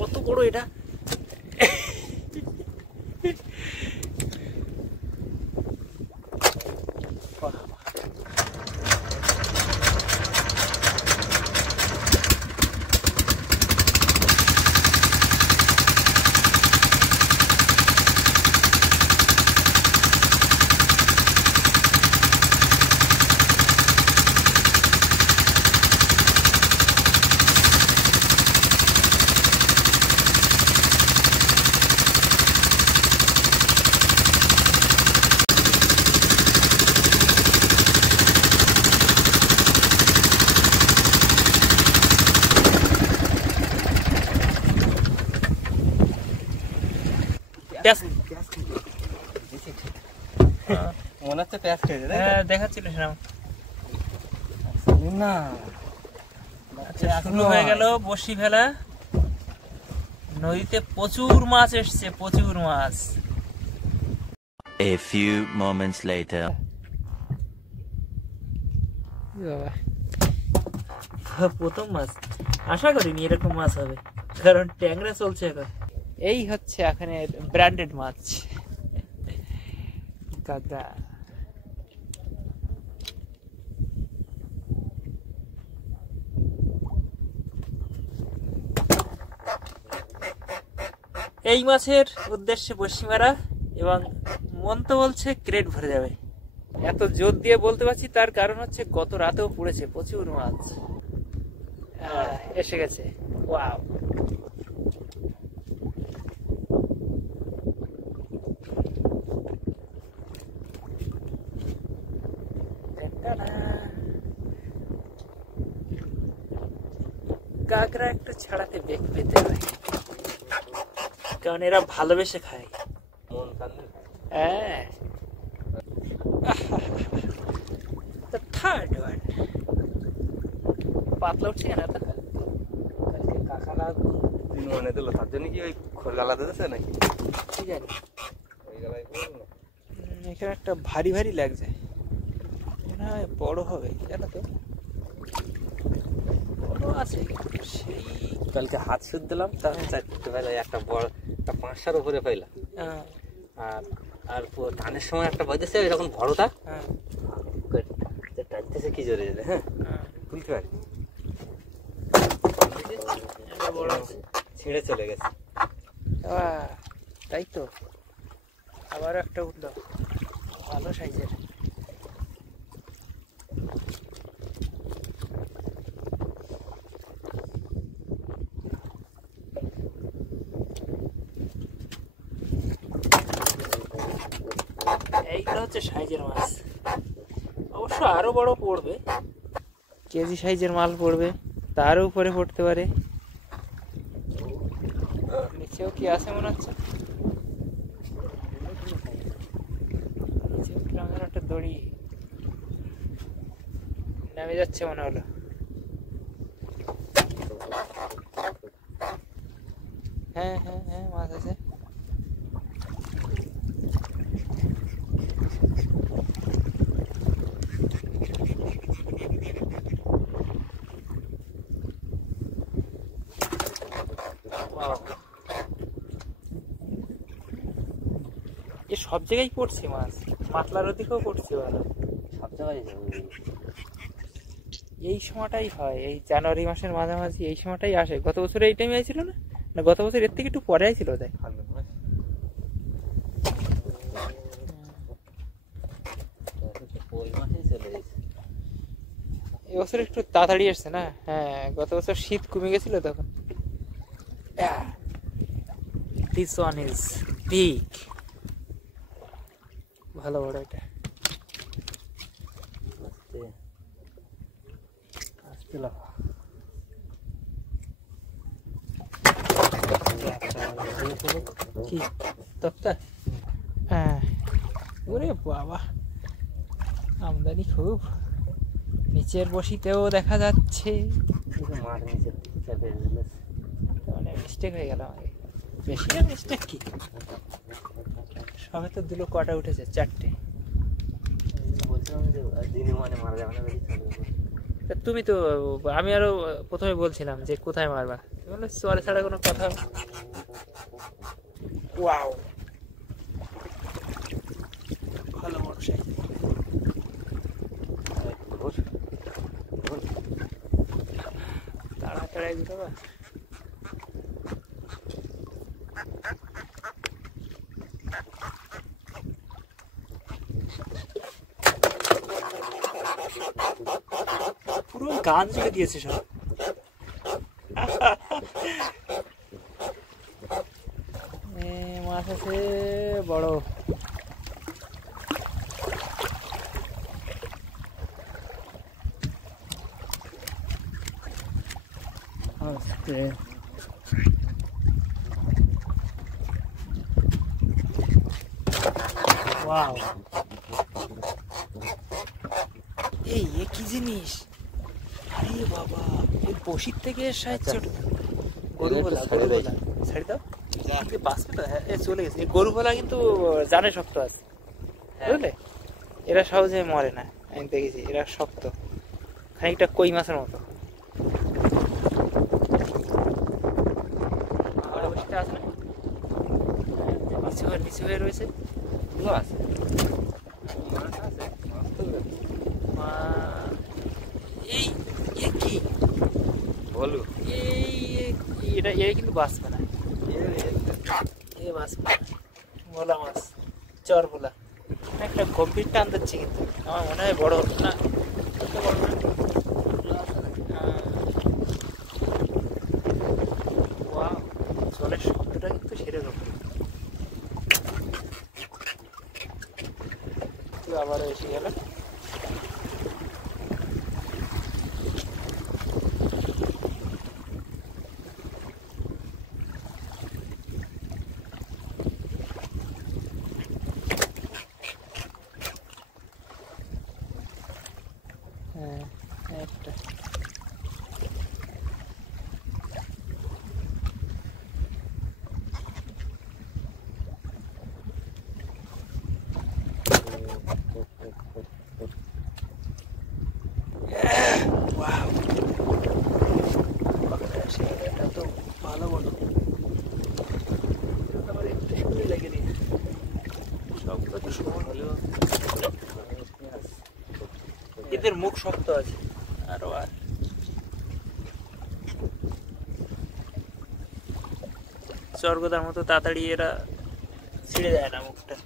কত বড় এটা। মনে হচ্ছে পেঁয়াজ খেয়েছে। হ্যাঁ দেখাচ্ছিল না শুরু হয়ে গেল বসি ফেলা। নদীতে প্রচুর মাছ এসছে, প্রচুর মাছ। A few moments later. প্রথম মাছ, আশা করিনি এরকম মাছ হবে, কারণ ট্যাংরা চলছে এখন। এই হচ্ছে এখানে ব্র্যান্ডেড মাছ, কাঁকড়া। এই মাছের উদ্দেশ্যে বসি মারা, এবং মন তো বলছে ক্রেট ভরে যাবে। এত জোর দিয়ে বলতে পারছি তার কারণ হচ্ছে গত রাতেও পড়েছে প্রচুর মাছ। এসে গেছে। ওয়াও, কাঁকড়া একটু ছাড়াতে বেগ পেতে হয়, কারণ এরা ভালোবেসে খায়। হ্যাঁ, থার্ড ওয়ান পাতলা উঠছে কেন? কাকারা মনে দিল তার জন্য কি ওই খোলগালা দিতেছে নাকি কি জানি। ওই গালায় এখানে একটা ভারী ভারী লাগছে, মনে হয় বড় হবে, জানো তো। বড় আছে সেই। কালকে হাত সুদ দিলাম, তার চারটে বেলা একটা বড় একটা 5টার উপরে পাইলাম। আর আর ধানের সময় একটা বাজেছে এরকম বড়টা, টানতেছে কি জোরে জোরে। হ্যাঁ, খুলতে পারি, ছিঁড়ে চলে গেছে। তাই তো, আবারও একটা উঠলো ভালো সাইজের। এইগুলো হচ্ছে সাইজের মাছ, অবশ্য আরো বড় পড়বে, কেজি সাইজের মাল পড়বে, তার উপরে পড়তে পারে। নিচেও কি আছে মনে হচ্ছে, নিচেও গ্রামের একটা দড়ি নামে যাচ্ছে মনে হলো। হ্যাঁ হ্যাঁ হ্যাঁ, মাছ আছে। এ সব জায়গায় পড়ছে মাছ, মাতলার ওদিকেও পড়ছে ভালো, সব জায়গায়। এই সময়টাই হয়, এই জানুয়ারি মাসের মাঝামাঝি এই সময়টাই আসে। গত বছর এই টাইমে আইছিল না? না, গত বছর এর থেকে একটু পরে আইছিল দেখ। এবছর একটু তাড়াতাড়ি আসছে না? হ্যাঁ, গত বছর শীত কমে গেছিল তখন। This one is big, ভালো বড় এটা। কি তক্তা? হ্যাঁ, ওরে বাবা, আমদানি খুব। নিচের বসিতেও দেখা যাচ্ছে। মানে মিস্টেক হয়ে গেল আমাকে, বেশি না মিস্টেক কি, সবে তো দুটো কটা উঠেছে, 4টে। তুমি তো, আমি আরো প্রথমে বলছিলাম যে কোথায় মারবা, মানে চরে ছাড়া কোনো কথা। ওয়াও, ভালো বড় সাইজ। তাড়াতাড়ি গুটাবা। পুরো গান জুড়ে দিয়েছে সব। মাছ আছে বড়। ওয়াও, এই কি জিনিস! আরে বাবা, এই বসির থেকে সাহায্য। গরুভোলা, গরুভোলা ছাড়ি দাও। বাঁচবে তো? হ্যাঁ, চলে গেছে। গরুভোলা কিন্তু জানে শক্ত আছে, বুঝলে? এরা সহজে মরে না, আমি দেখেছি। এরা শক্ত, খানিকটা কই মাছের মতো। নিচে হয়ে রয়েছে। এই কি বলো? এটা কিন্তু বাঁচবে না। ভোলা মাছ, চর ভোলা। একটা গম্ভীর টান দিচ্ছে, কিন্তু আমার মনে হয় বড় হতো না। জলের শব্দটা কিন্তু সেরকম। আবার এসে গেল। হ্যাঁ, একটা তো ভালো বলো। এদের মুখ শক্ত আছে আরো। আর স্বর্গদার মতো তাড়াতাড়ি এরা ছিঁড়ে যায় না মুখটা।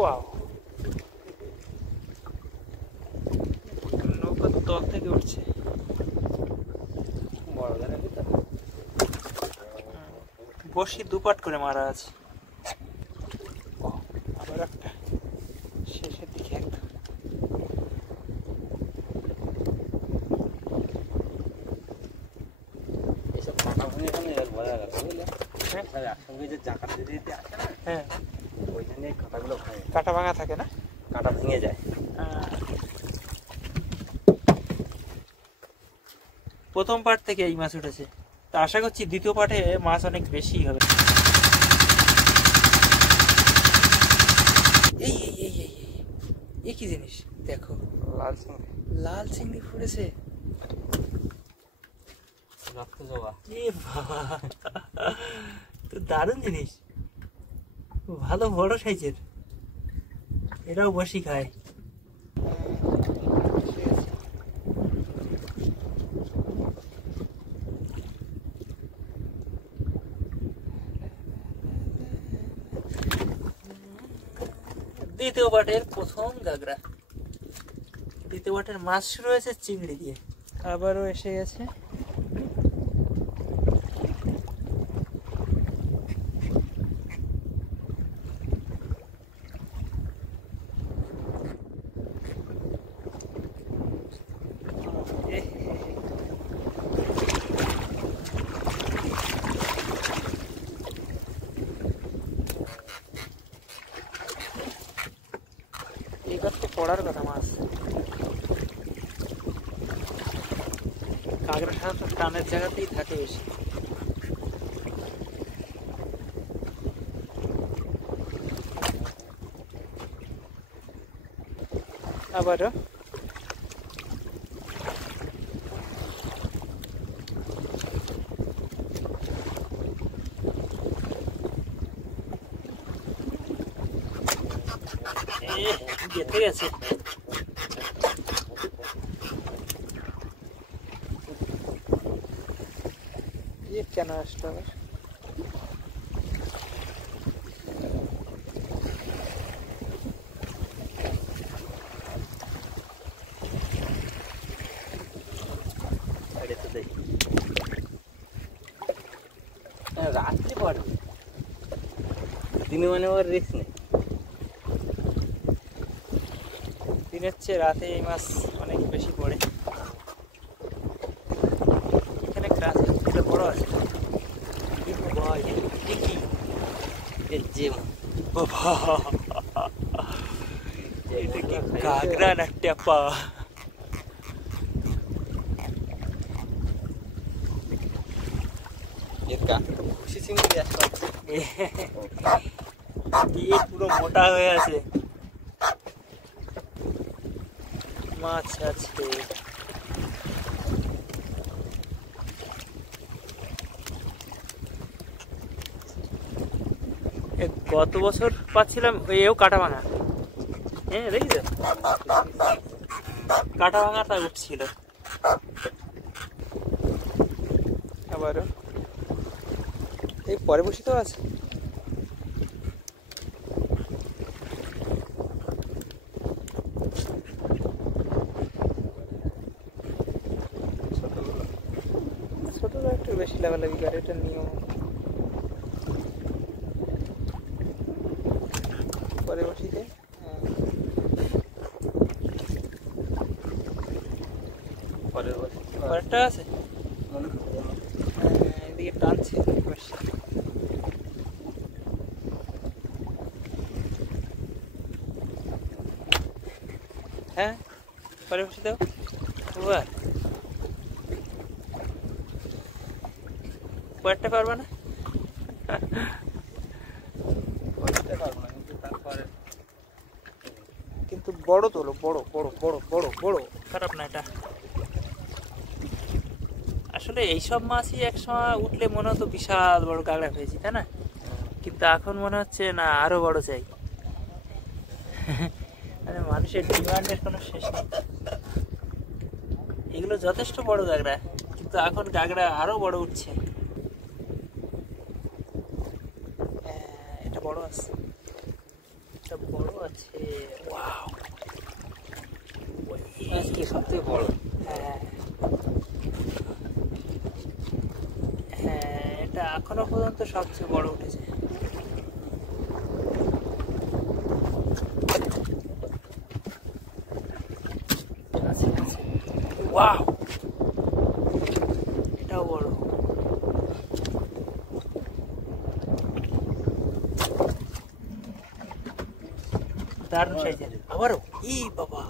ওয়াও, নৌকা তো তল থেকে উঠছে। বসি দুপাট করে মারা আছে। আবার একটা শেষের দিকে একদম। এইসব কাটা ভেঙে এখানে ভরা গেছে, বুঝলে? একসঙ্গে যে জাকাত দিতে দিতে আসে না, হ্যাঁ, ওই জন্য কাঁটাগুলো ভাঙে। কাটা ভাঙা থাকে না, কাঁটা ভেঙে যায়। প্রথম পার্ট থেকে এই মাছ উঠেছে, তা আশা করছি দ্বিতীয় পার্টে মাছ অনেক বেশি হবে। এই এই এই এই এই কি জিনিস দেখো, লাল চিংড়ি। লাল চিংড়ি পড়েছে। এ বাবা, তো দারুণ জিনিস, ভালো বড় সাইজের। এরাও বসি খায়। দ্বিতীয় পাটের প্রথম গাগরা। দ্বিতীয় পাটের মাছ শুরু হয়েছে চিংড়ি দিয়ে, আবারও এসে গেছে। এবার তো পড়ার কথা মাছ। কাঁকড়া সাধারণত টানের জায়গাতেই থাকে বেশি। আবারও গেতে গেছে। কেন আসলো আবার? রাত্রে পড়ে, দিনে মানে ওর রিস্ক নেই। দিনের চেয়ে রাতে এই মাছ অনেক বেশি পড়ে। এখানে একটা আছে, এটা বড় আছে। এটা কি কাঁকড়া না টেপা? পুরো মোটা হয়ে আছে। মাছ আছে। গত বছর পাচ্ছিলাম এও কাটা ভাঙা। হ্যাঁ দেখি তো কাটা ভাঙাটা উঠছিল। আবারও এই পরে বসে তো আছে। ছোটরা একটু বেশি লাগালাগি করে, এটা নিয়ম। পরে বসিতে পরেরটা আছে, এদিকে টানছে। হ্যাঁ পরে বসে দাও। পরেরটা পারবা না? কিন্তু বড় তোলো, বড় বড় বড় বড় বড়, খারাপ না এটা। আসলে এইসব মাছই একসময় উঠলে মনে হতো বিশাল বড় কাঁকড়া পেয়েছি, তাই না? কিন্তু এখন মনে হচ্ছে না, আরো বড় চাই। মানে মানুষের ডিমান্ডের কোনো শেষ নেই। এগুলো যথেষ্ট বড় কাঁকড়া, কিন্তু এখন কাঁকড়া আরো বড় উঠছে। এটা বড় আছে, এটা বড় আছে। ওয়াও, আজকে সবথেকে বড়। হ্যাঁ হ্যাঁ, এটা এখনো পর্যন্ত সবচেয়ে বড় উঠেছে। ওয়াও, এটাও বড়। দারুণ সাইজের। আবারও এই বাবা,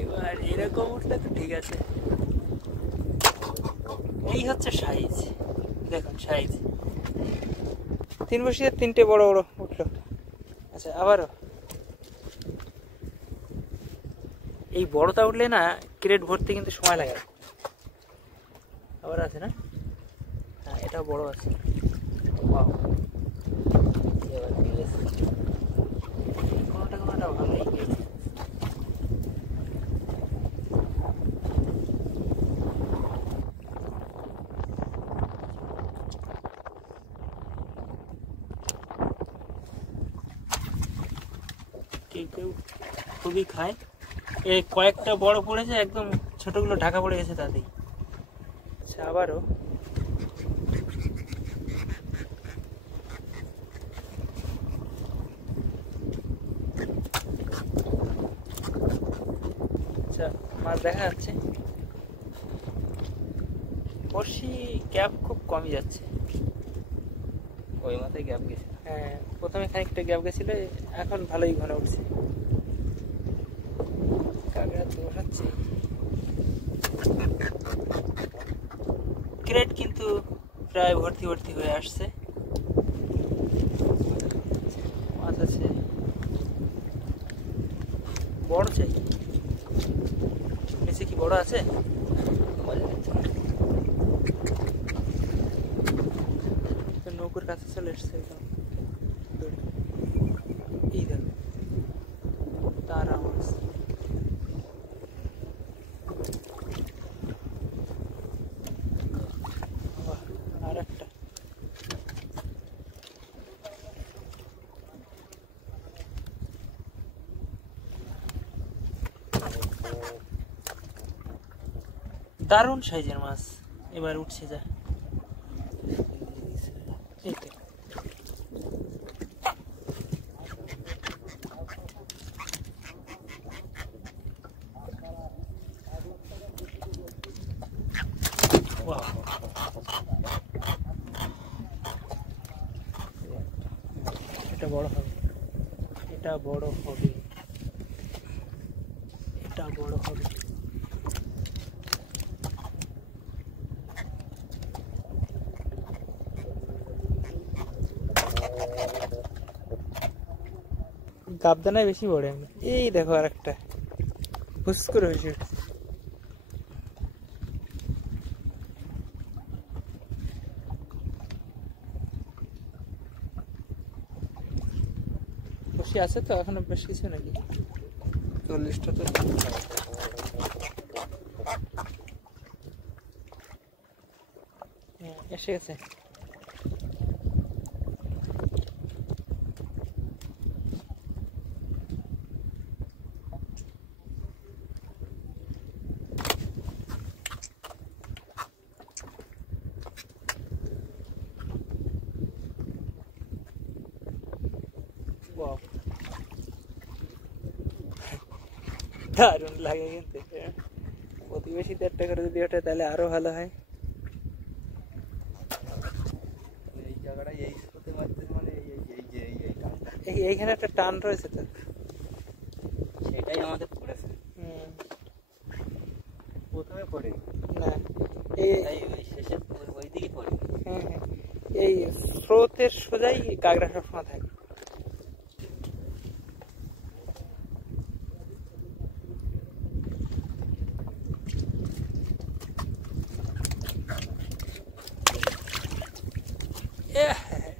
এবার এরকম উঠলে তো ঠিক আছে। এই হচ্ছে সাইজ, দেখুন সাইজ। 3 বসিয়ে 3টে বড় বড় উঠলো। আচ্ছা আবারও এই বড়টা উঠলে না ক্রেট ভরতে কিন্তু সময় লাগে। আবার আছে না? হ্যাঁ এটাও বড় আছে। ওয়াও, কোনোটা কোনোটা ভালোই গিয়েছে। কেউ কেউ খুবই খায়। এই কয়েকটা বড় পড়েছে, একদম ছোটগুলো ঢাকা পড়ে গেছে তাতেই। আচ্ছা আবারও আচ্ছা মাছ দেখা যাচ্ছে। বড়শি গ্যাপ খুব কমই যাচ্ছে। ওই মাথায় গ্যাপ গেছে। হ্যাঁ প্রথমে খানিকটা গ্যাপ গেছিল, এখন ভালোই ঘন উঠছে। কাঁকড়া প্রায় ভর্তি ভর্তি হয়ে আসছে। মাছ আছে, বড় চাই। নিচে কি বড় আছে? নৌকোর কাছে চলে এসছে একদম। এই দেখো তারা মাছ। আর একটা দারুণ সাইজের মাছ এবার উঠছে। যা এই তো এটা বড় হবে, এটা বড় হবে, এটা বড় হবে। গাবদানায় বেশি বড় এমনি। এই দেখো আর একটা হুস করে হয়েছে। বসি আছে তো এখনো বেশ কিছু নাকি? 40টা তো এসে গেছে। দারুণ লাগে কিন্তু প্রতিবেশীদের একটা করে যদি ওঠে তাহলে আরো ভালো হয়। এইখানে একটা টান রয়েছে তো, সেটাই আমাদের পড়েছে। প্রথমে পড়ে না এই শেষের ওই দিকে পড়ে। এই স্রোতের সোজাই কাঁকড়া সবসময় থাকে।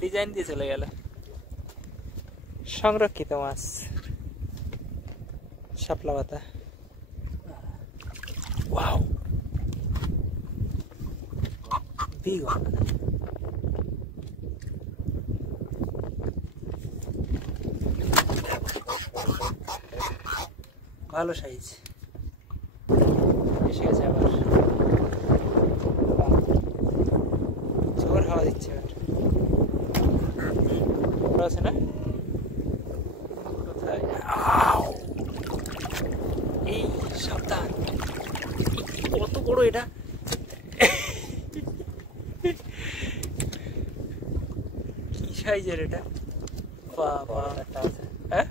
ডিজাইন দিয়ে চলে গেল। সংরক্ষিত মাছ শাপলা পাতা। Wow big one. ভালো সাইজ এসে গেছে। আবার জোর হাওয়া দিচ্ছে। আছে না কোথায়? এই সাবধান, কত বড় এটা! কি সাইজের এটা! বাবা হ্যাঁ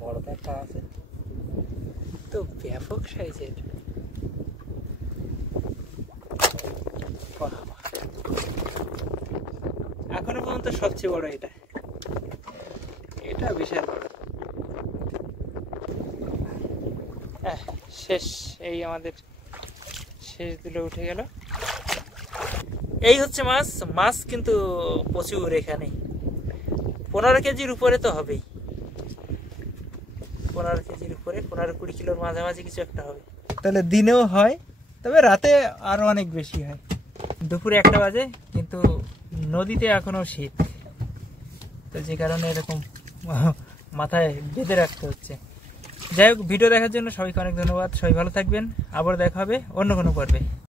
বড় একটা আছে তো, ব্যাপক সাইজের। এখনো পর্যন্ত সবচেয়ে বড় এটা। এটা বিশাল বড়। শেষ, এই আমাদের শেষ দুটো উঠে গেল। এই হচ্ছে মাছ। মাছ কিন্তু প্রচুর এখানে, 15 কেজির উপরে তো হবেই। 15 কেজির উপরে, 15-20 কিলোর মাঝামাঝি কিছু একটা হবে। তাহলে দিনেও হয়, তবে রাতে আরো অনেক বেশি হয়। দুপুরে 1টা বাজে, কিন্তু নদীতে এখনো শীত, তো যে কারণে এরকম মাথায় বেঁধে রাখতে হচ্ছে। যাই হোক, ভিডিও দেখার জন্য সবাইকে অনেক ধন্যবাদ। সবাই ভালো থাকবেন। আবার দেখা হবে অন্য কোনো পর্বে।